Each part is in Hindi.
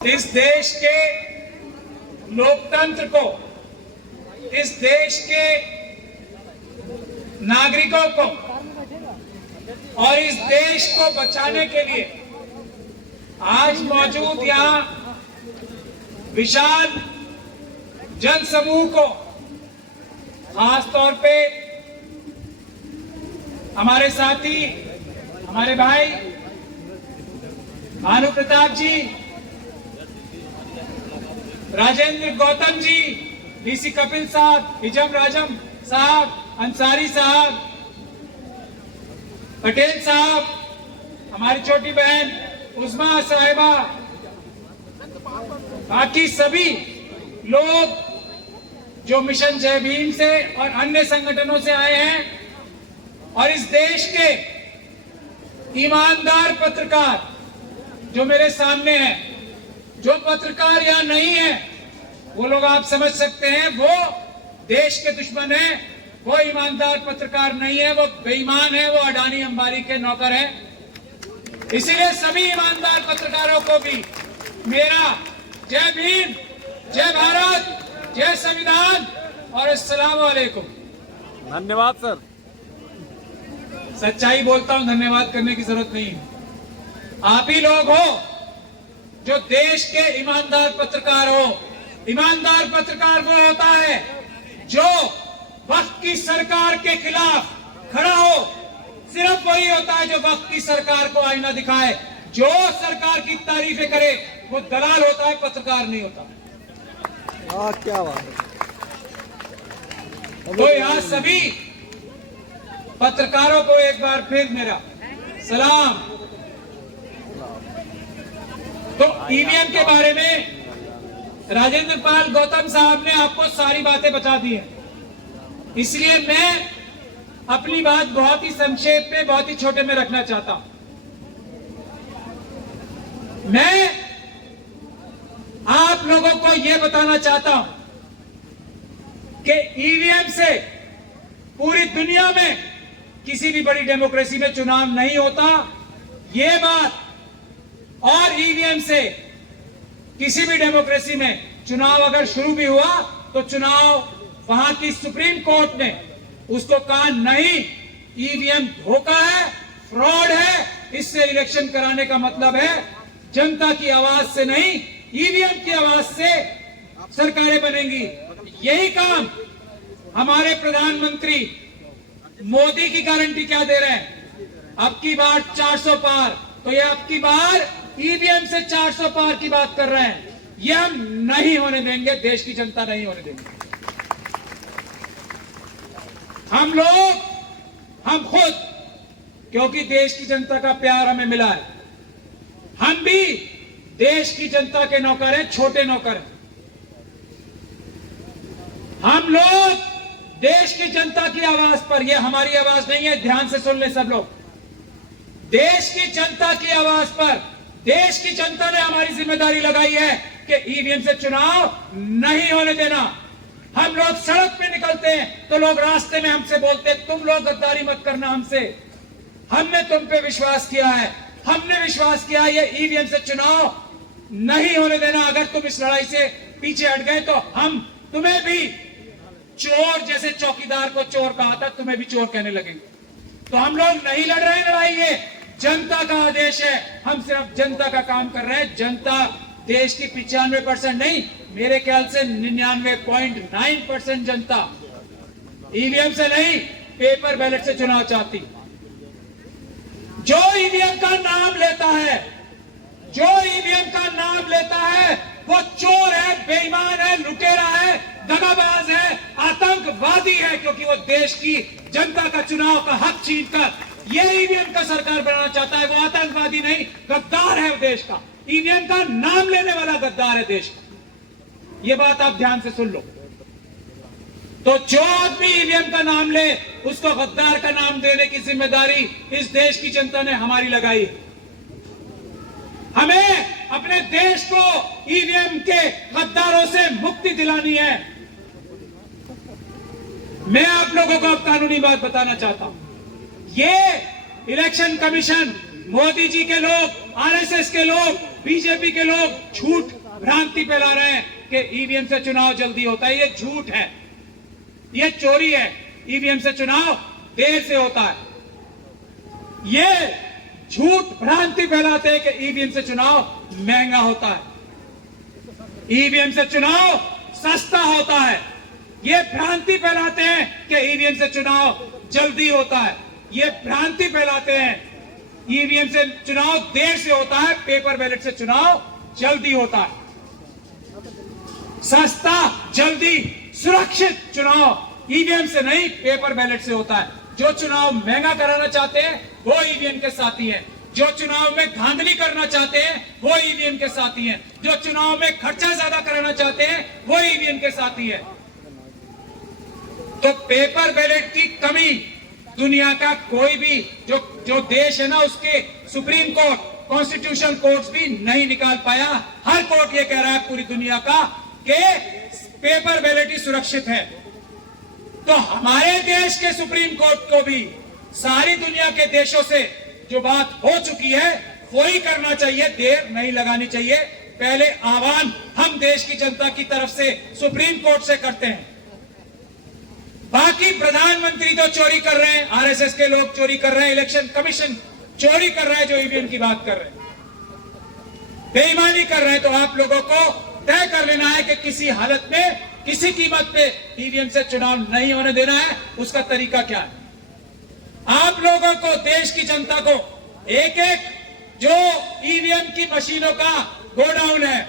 इस देश के लोकतंत्र को, इस देश के नागरिकों को और इस देश को बचाने के लिए आज मौजूद यहाँ विशाल जनसमूह को, खास तौर पे हमारे साथी, हमारे भाई भानु प्रताप जी, राजेंद्र गौतम जी, डीसी कपिल साहब, हिजम राजम साहब, अंसारी साहब, पटेल साहब, हमारी छोटी बहन उस्मा साहिबा, बाकी सभी लोग जो मिशन जय भीम से और अन्य संगठनों से आए हैं और इस देश के ईमानदार पत्रकार जो मेरे सामने हैं, जो पत्रकार यहाँ नहीं है वो लोग आप समझ सकते हैं वो देश के दुश्मन है, वो ईमानदार पत्रकार नहीं है, वो बेईमान है, वो अडानी अंबानी के नौकर है। इसीलिए सभी ईमानदार पत्रकारों को भी मेरा जय भीम, जय भारत, जय संविधान और अस्सलाम वालेकुम। धन्यवाद सर। सच्चाई बोलता हूं, धन्यवाद करने की जरूरत नहीं है। आप ही लोग हो जो देश के ईमानदार पत्रकार हो। ईमानदार पत्रकार वो होता है जो वक्त की सरकार के खिलाफ खड़ा हो। सिर्फ वही होता है जो वक्त की सरकार को आईना दिखाए, जो सरकार की तारीफें करे, वो दलाल होता है, पत्रकार नहीं होता। क्या बात है। तो यहाँ सभी पत्रकारों को एक बार फिर मेरा सलाम। तो ईवीएम के बारे में राजेंद्र पाल गौतम साहब ने आपको सारी बातें बता दी हैं, इसलिए मैं अपनी बात बहुत ही संक्षेप में, बहुत ही छोटे में रखना चाहता हूं। मैं आप लोगों को यह बताना चाहता हूं कि ईवीएम से पूरी दुनिया में किसी भी बड़ी डेमोक्रेसी में चुनाव नहीं होता, ये बात, और ईवीएम से किसी भी डेमोक्रेसी में चुनाव अगर शुरू भी हुआ तो चुनाव वहां की सुप्रीम कोर्ट ने उसको कहा नहीं, ईवीएम धोखा है, फ्रॉड है, इससे इलेक्शन कराने का मतलब है जनता की आवाज से नहीं, ईवीएम की आवाज से सरकारें बनेंगी। यही काम हमारे प्रधानमंत्री मोदी की गारंटी क्या दे रहे हैं? अब की बार 400 पार, तो ये अब की बार ईवीएम से 400 पार की बात कर रहे हैं। ये हम नहीं होने देंगे, देश की जनता नहीं होने देंगे। हम लोग, हम खुद, क्योंकि देश की जनता का प्यार हमें मिला है, हम भी देश की जनता के नौकर हैं, छोटे नौकर हैं। हम लोग देश की जनता की आवाज पर, यह हमारी आवाज नहीं है, ध्यान से सुन ले सब लोग, देश की जनता की आवाज पर देश की जनता ने हमारी जिम्मेदारी लगाई है कि ईवीएम से चुनाव नहीं होने देना। हम लोग सड़क पे निकलते हैं तो लोग रास्ते में हमसे बोलते हैं तुम लोग गद्दारी मत करना हमसे, हमने तुम पे विश्वास किया है, हमने विश्वास किया ये ईवीएम से चुनाव नहीं होने देना। अगर तुम इस लड़ाई से पीछे हट गए तो हम तुम्हें भी चोर, जैसे चौकीदार को चोर कहा था, तुम्हें भी चोर कहने लगेंगे। तो हम लोग नहीं लड़ रहे हैं लड़ाई, ये जनता का आदेश है, हम सिर्फ जनता का काम कर रहे हैं। जनता देश की 95% नहीं, मेरे ख्याल से 99.9% जनता ईवीएम से नहीं, पेपर बैलेट से चुनाव चाहती। जो ईवीएम का नाम लेता है, जो ईवीएम का नाम लेता है वो चोर है, बेईमान है, लुटेरा है, दगाबाज है, आतंकवादी है, क्योंकि वो देश की जनता का चुनाव का हक छीनकर ये ईवीएम का सरकार बनाना चाहता है। वो आतंकवादी नहीं, गद्दार है देश का, ईवीएम का नाम लेने वाला गद्दार है देश का। ये बात आप ध्यान से सुन लो। तो जो आदमी ईवीएम का नाम ले उसको गद्दार का नाम देने की जिम्मेदारी इस देश की जनता ने हमारी लगाई है। हमें अपने देश को ईवीएम के गद्दारों से मुक्ति दिलानी है। मैं आप लोगों को अब कानूनी बात बताना चाहता हूं। ये इलेक्शन कमीशन, मोदी जी के लोग, आरएसएस के लोग बीजेपी के लोग झूठ भ्रांति फैला रहे हैं कि ईवीएम से चुनाव जल्दी होता है, ये झूठ है, ये चोरी है। ईवीएम से चुनाव देर से होता है। ये झूठ भ्रांति फैलाते हैं कि ईवीएम से चुनाव महंगा होता है, ईवीएम से चुनाव सस्ता होता है। ये भ्रांति फैलाते हैं कि ईवीएम से चुनाव जल्दी होता है, ये भ्रांति फैलाते हैं ईवीएम से चुनाव देर से होता है, पेपर बैलेट से चुनाव जल्दी होता है। सस्ता, जल्दी, सुरक्षित चुनाव ईवीएम से नहीं, पेपर बैलेट से होता है। जो चुनाव महंगा कराना चाहते हैं वो ईवीएम के साथी हैं, जो चुनाव में धांधली करना चाहते हैं वो ईवीएम के साथी हैं, जो चुनाव में खर्चा ज्यादा कराना चाहते हैं वो ईवीएम के साथी हैं। तो पेपर बैलेट की कमी दुनिया का कोई भी जो देश है ना, उसके सुप्रीम कोर्ट, कॉन्स्टिट्यूशनल कोर्ट भी नहीं निकाल पाया। हर कोर्ट ये कह रहा है पूरी दुनिया का कि पेपर बैलेट ही सुरक्षित है। तो हमारे देश के सुप्रीम कोर्ट को भी सारी दुनिया के देशों से जो बात हो चुकी है वही करना चाहिए, देर नहीं लगानी चाहिए। पहले आह्वान हम देश की जनता की तरफ से सुप्रीम कोर्ट से करते हैं। बाकी प्रधानमंत्री तो चोरी कर रहे हैं, आरएसएस के लोग चोरी कर रहे हैं, इलेक्शन कमीशन चोरी कर रहा है, जो ईवीएम की बात कर रहे हैं, बेईमानी कर रहे हैं। तो आप लोगों को तय कर लेना है कि किसी हालत में, किसी कीमत पे ईवीएम से चुनाव नहीं होने देना है। उसका तरीका क्या है? आप लोगों को, देश की जनता को, एक एक जो ईवीएम की मशीनों का गोडाउन है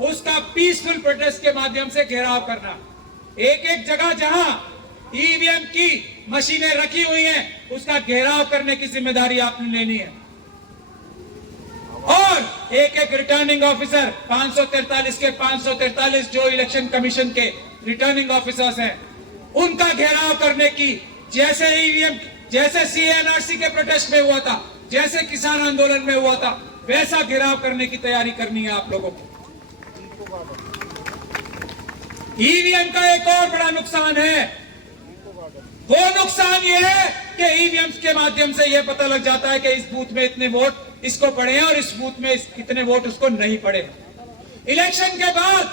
उसका पीसफुल प्रोटेस्ट के माध्यम से घेराव करना। एक एक जगह जहां ईवीएम की मशीनें रखी हुई हैं उसका घेराव करने की जिम्मेदारी आपने लेनी है। और एक एक रिटर्निंग ऑफिसर, 543 के 543 जो इलेक्शन कमीशन के रिटर्निंग ऑफिसर्स हैं, उनका घेराव करने की, जैसे ईवीएम, जैसे सीएनआरसी के प्रोटेस्ट में हुआ था, जैसे किसान आंदोलन में हुआ था, वैसा घेराव करने की तैयारी करनी है आप लोगों को। ईवीएम का एक और बड़ा नुकसान है, वो नुकसान ये है कि ईवीएम के माध्यम से ये पता लग जाता है कि इस बूथ में इतने वोट इसको पड़े हैं और इस बूथ में इतने वोट उसको नहीं पड़े। इलेक्शन के बाद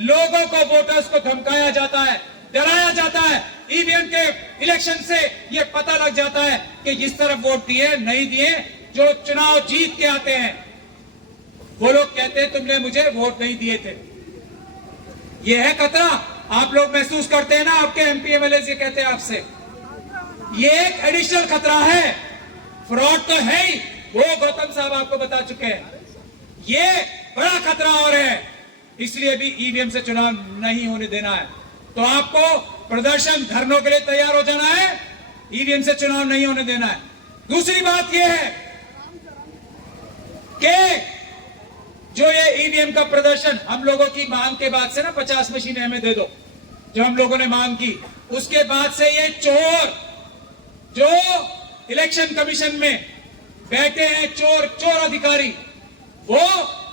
लोगों को, वोटर्स को धमकाया जाता है, डराया जाता है। ईवीएम के इलेक्शन से ये पता लग जाता है कि जिस तरफ वोट दिए नहीं दिए, जो चुनाव जीत के आते हैं वो लोग कहते हैं तुमने मुझे वोट नहीं दिए थे। ये है खतरा, आप लोग महसूस करते हैं ना, आपके एमपी एमएलए ये कहते हैं आपसे। ये एक एडिशनल खतरा है, फ्रॉड तो है ही, वो गौतम साहब आपको बता चुके हैं। ये बड़ा खतरा और है, इसलिए भी ईवीएम से चुनाव नहीं होने देना है। तो आपको प्रदर्शन, धरनों के लिए तैयार हो जाना है, ईवीएम से चुनाव नहीं होने देना है। दूसरी बात यह है कि जो ये ईवीएम का प्रदर्शन, हम लोगों की मांग के बाद से ना 50 मशीनें हमें दे दो, जो हम लोगों ने मांग की, उसके बाद से ये चोर जो इलेक्शन कमीशन में बैठे हैं, चोर अधिकारी, वो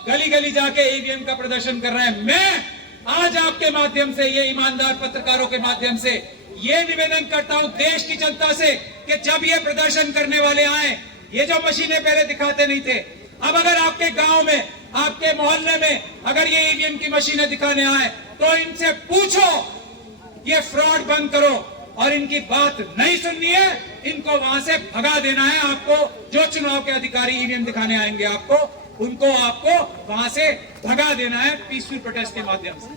गली गली जाके ईवीएम का प्रदर्शन कर रहे हैं। मैं आज आपके माध्यम से, ये ईमानदार पत्रकारों के माध्यम से ये निवेदन करता हूं देश की जनता से कि जब ये प्रदर्शन करने वाले आए, ये जो मशीनें पहले दिखाते नहीं थे, अब अगर आपके गांव में, आपके मोहल्ले में अगर ये ईवीएम की मशीनें दिखाने आए तो इनसे पूछो, ये फ्रॉड बंद करो। और इनकी बात नहीं सुननी है, इनको वहां से भगा देना है। आपको जो चुनाव के अधिकारी ईवीएम दिखाने आएंगे उनको आपको वहां से भगा देना है पीसफुल प्रोटेस्ट के माध्यम से।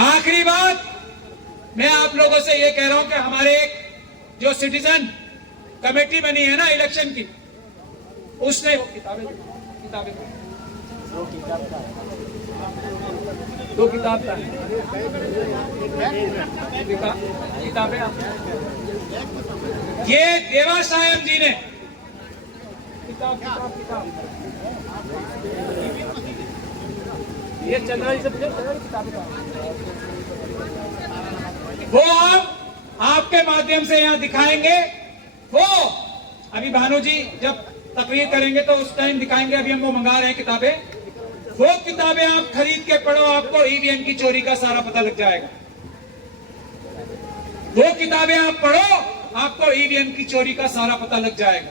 आखिरी बात, मैं आप लोगों से ये कह रहा हूं कि हमारे एक जो सिटीजन कमेटी बनी है ना इलेक्शन की, उसने दो किताब का किताबें ये देवासायम जी ने किताब ये चंद्रा जी से किताबें, वो हम आपके माध्यम से यहाँ दिखाएंगे। वो अभी भानु जी जब तकरीर करेंगे तो उस टाइम दिखाएंगे, अभी हम वो मंगा रहे हैं किताबें। वो किताबें आप खरीद के पढ़ो, आपको ईवीएम की चोरी का सारा पता लग जाएगा। वो किताबें आप पढ़ो, आपको ईवीएम की चोरी का सारा पता लग जाएगा।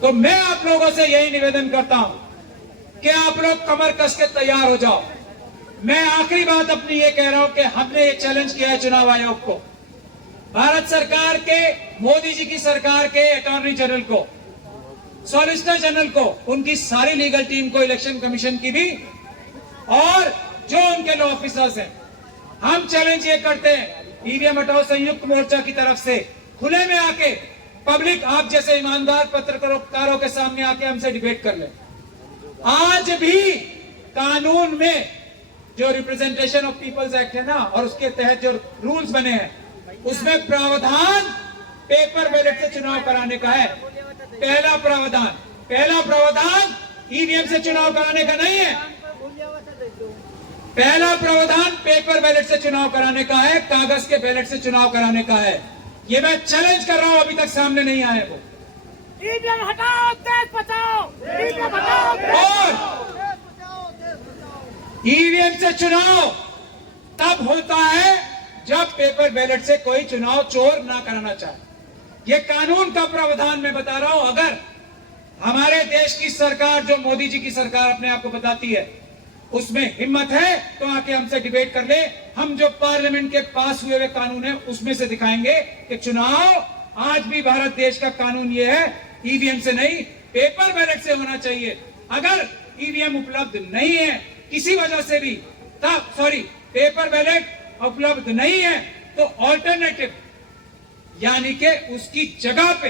तो मैं आप लोगों से यही निवेदन करता हूं कि आप लोग कमर कस के तैयार हो जाओ। मैं आखिरी बात अपनी ये कह रहा हूं कि हमने ये चैलेंज किया है चुनाव आयोग को, भारत सरकार के, मोदी जी की सरकार के अटॉर्नी जनरल को, सॉलिसिटर जनरल को, उनकी सारी लीगल टीम को, इलेक्शन कमीशन की भी, और जो उनके लॉ ऑफिसर्स हैं। हम चैलेंज ये करते हैं ईवीएम हटाओ संयुक्त मोर्चा की तरफ से, खुले में आके पब्लिक आप जैसे ईमानदार पत्रकारों के सामने आके हमसे डिबेट कर ले। आज भी कानून में जो रिप्रेजेंटेशन ऑफ पीपल्स एक्ट है ना, और उसके तहत जो रूल्स बने हैं, उसमें प्रावधान पेपर बैलेट से चुनाव कराने का है। पहला प्रावधान ईवीएम से चुनाव कराने का नहीं है। पहला प्रावधान पेपर बैलेट से चुनाव कराने का है, कागज के बैलेट से चुनाव कराने का है। ये मैं चैलेंज कर रहा हूं, अभी तक सामने नहीं आए वो। ईवीएम हटाओ, देश बचाओ। ईवीएम हटाओ, और ईवीएम से चुनाव तब होता है जब पेपर बैलेट से कोई चुनाव चोर ना कराना चाहे। ये कानून का प्रावधान मैं बता रहा हूं। अगर हमारे देश की सरकार, जो मोदी जी की सरकार अपने आप को बताती है, उसमें हिम्मत है तो आके हमसे डिबेट कर ले। हम जो पार्लियामेंट के पास हुए हुए कानून है उसमें से दिखाएंगे कि चुनाव आज भी भारत देश का कानून ये है, ईवीएम से नहीं, पेपर बैलेट से होना चाहिए। अगर ईवीएम उपलब्ध नहीं है किसी वजह से भी, तब पेपर बैलेट उपलब्ध नहीं है तो ऑल्टरनेटिव, यानी कि उसकी जगह पे,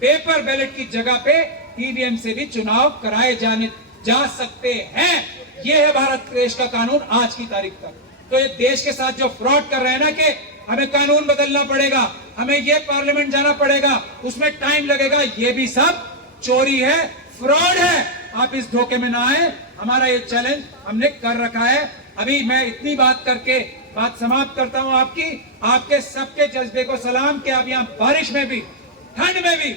पेपर बैलेट की जगह पे ईवीएम से भी चुनाव कराए जा सकते हैं। ये है भारत देश का कानून आज की तारीख तक। तो ये देश के साथ जो फ्रॉड कर रहे हैं ना, कि हमें कानून बदलना पड़ेगा, हमें ये पार्लियामेंट जाना पड़ेगा, उसमें टाइम लगेगा, ये भी सब चोरी है, फ्रॉड है। आप इस धोखे में ना आए। हमारा ये चैलेंज हमने कर रखा है। अभी मैं इतनी बात करके बात समाप्त करता हूं। आपके सबके जज्बे को सलाम कि आप यहाँ बारिश में भी, ठंड में भी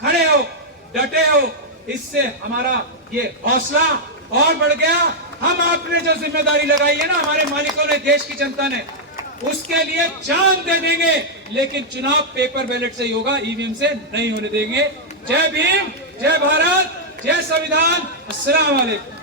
खड़े हो, डटे हो। इससे हमारा ये हौसला और बढ़ गया। हम आपने जो जिम्मेदारी लगाई है ना, हमारे मालिकों ने, देश की जनता ने, उसके लिए जान दे देंगे। लेकिन चुनाव पेपर बैलेट से ही होगा, ईवीएम से नहीं होने देंगे। जय भीम, जय भारत, जय संविधान। अस्सलाम वालेकुम।